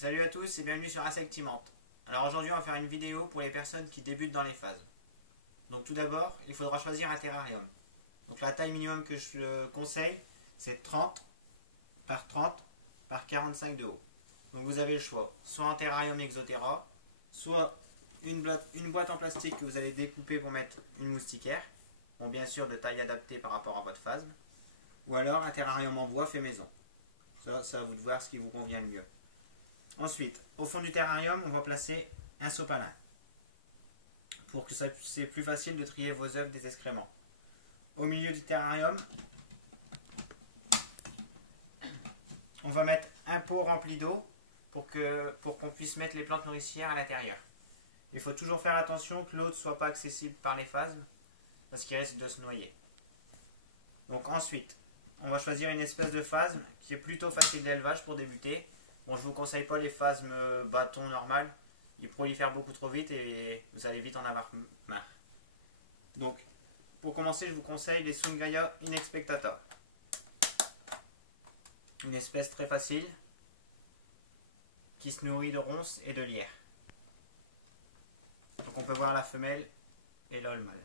Salut à tous et bienvenue sur Insectimante. Alors aujourd'hui on va faire une vidéo pour les personnes qui débutent dans les phases. Donc tout d'abord il faudra choisir un terrarium. Donc la taille minimum que je conseille c'est 30 par 30 par 45 de haut. Donc vous avez le choix, soit un terrarium Exoterra, soit une boîte en plastique que vous allez découper pour mettre une moustiquaire. Bon bien sûr de taille adaptée par rapport à votre phasme. Ou alors un terrarium en bois fait maison. Ça à vous de voir ce qui vous convient le mieux. Ensuite, au fond du terrarium, on va placer un sopalin pour que c'est plus facile de trier vos œufs des excréments. Au milieu du terrarium, on va mettre un pot rempli d'eau pour qu'on puisse mettre les plantes nourricières à l'intérieur. Il faut toujours faire attention que l'eau ne soit pas accessible par les phasmes parce qu'il risque de se noyer. Donc ensuite, on va choisir une espèce de phasme qui est plutôt facile d'élevage pour débuter. Bon, je ne vous conseille pas les phasmes bâton normal, ils prolifèrent beaucoup trop vite et vous allez vite en avoir marre. Donc, pour commencer, je vous conseille les Tsungaia inexpectata. Une espèce très facile qui se nourrit de ronces et de lierre. Donc on peut voir la femelle et là le mâle.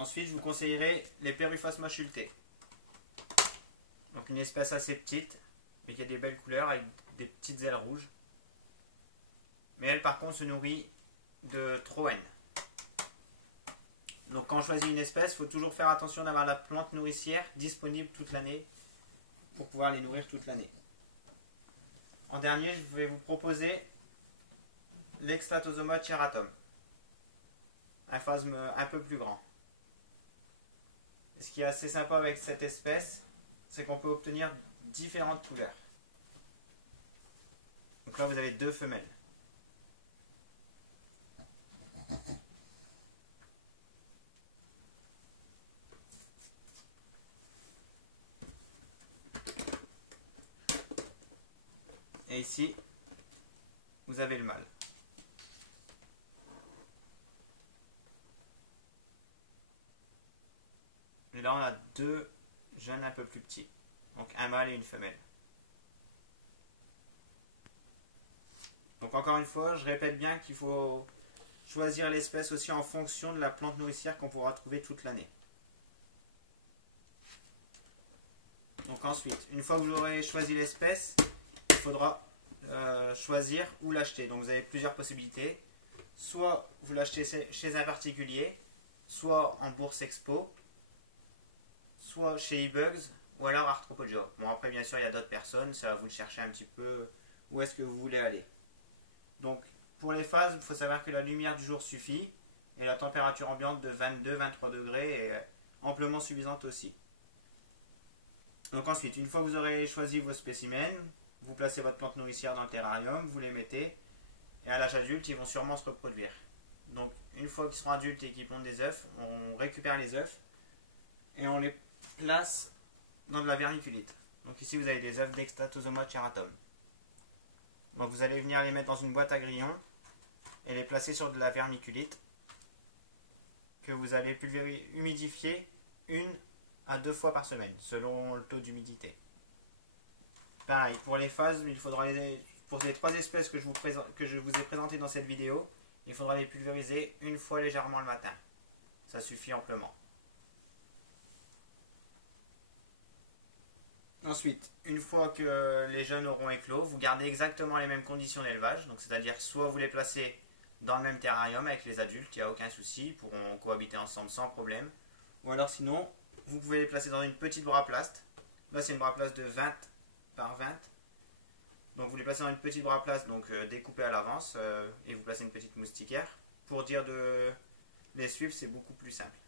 Ensuite, je vous conseillerais les Peruphasma schulte. Donc une espèce assez petite, mais qui a des belles couleurs avec des petites ailes rouges. Mais elle, par contre, se nourrit de Troène. Donc quand on choisit une espèce, il faut toujours faire attention d'avoir la plante nourricière disponible toute l'année pour pouvoir les nourrir toute l'année. En dernier, je vais vous proposer l'Extratosoma ceratum. Un phasme un peu plus grand. Et ce qui est assez sympa avec cette espèce, c'est qu'on peut obtenir différentes couleurs. Donc là, vous avez deux femelles. Et ici, vous avez le mâle. Et là, on a deux jeunes un peu plus petits. Donc un mâle et une femelle. Donc encore une fois, je répète bien qu'il faut choisir l'espèce aussi en fonction de la plante nourricière qu'on pourra trouver toute l'année. Donc ensuite, une fois que vous aurez choisi l'espèce, il faudra choisir où l'acheter. Donc vous avez plusieurs possibilités. Soit vous l'achetez chez un particulier, soit en bourse expo, soit chez eBugs, ou alors Arthropodia. Bon après bien sûr il y a d'autres personnes, ça va vous le chercher un petit peu où est-ce que vous voulez aller. Donc pour les phases, il faut savoir que la lumière du jour suffit, et la température ambiante de 22-23 degrés est amplement suffisante aussi. Donc ensuite, une fois que vous aurez choisi vos spécimens, vous placez votre plante nourricière dans le terrarium, vous les mettez, et à l'âge adulte, ils vont sûrement se reproduire. Donc une fois qu'ils seront adultes et qu'ils pondent des œufs, on récupère les œufs, et on les place dans de la vermiculite. Donc ici vous avez des œufs d'Extratosoma ceratum. Donc vous allez venir les mettre dans une boîte à grillons et les placer sur de la vermiculite que vous allez humidifier 1 à 2 fois par semaine selon le taux d'humidité. Pareil pour les phases, il faudra pour les trois espèces que je vous ai présentées dans cette vidéo, il faudra les pulvériser une fois légèrement le matin. Ça suffit amplement. Ensuite, une fois que les jeunes auront éclos, vous gardez exactement les mêmes conditions d'élevage. Donc, c'est-à-dire soit vous les placez dans le même terrarium avec les adultes, il n'y a aucun souci, ils pourront cohabiter ensemble sans problème. Ou alors sinon, vous pouvez les placer dans une petite braplaste. Là, c'est une braplaste de 20 par 20. Donc, vous les placez dans une petite braplaste, donc découpée à l'avance, et vous placez une petite moustiquaire. Pour dire de les suivre, c'est beaucoup plus simple.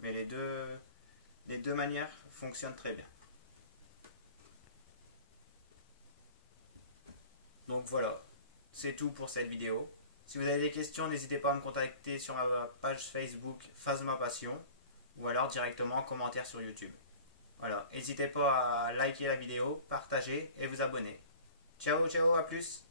Mais les deux manières fonctionnent très bien. Donc voilà, c'est tout pour cette vidéo. Si vous avez des questions, n'hésitez pas à me contacter sur ma page Facebook Phasma Passion ou alors directement en commentaire sur YouTube. Voilà, n'hésitez pas à liker la vidéo, partager et vous abonner. Ciao, ciao, à plus!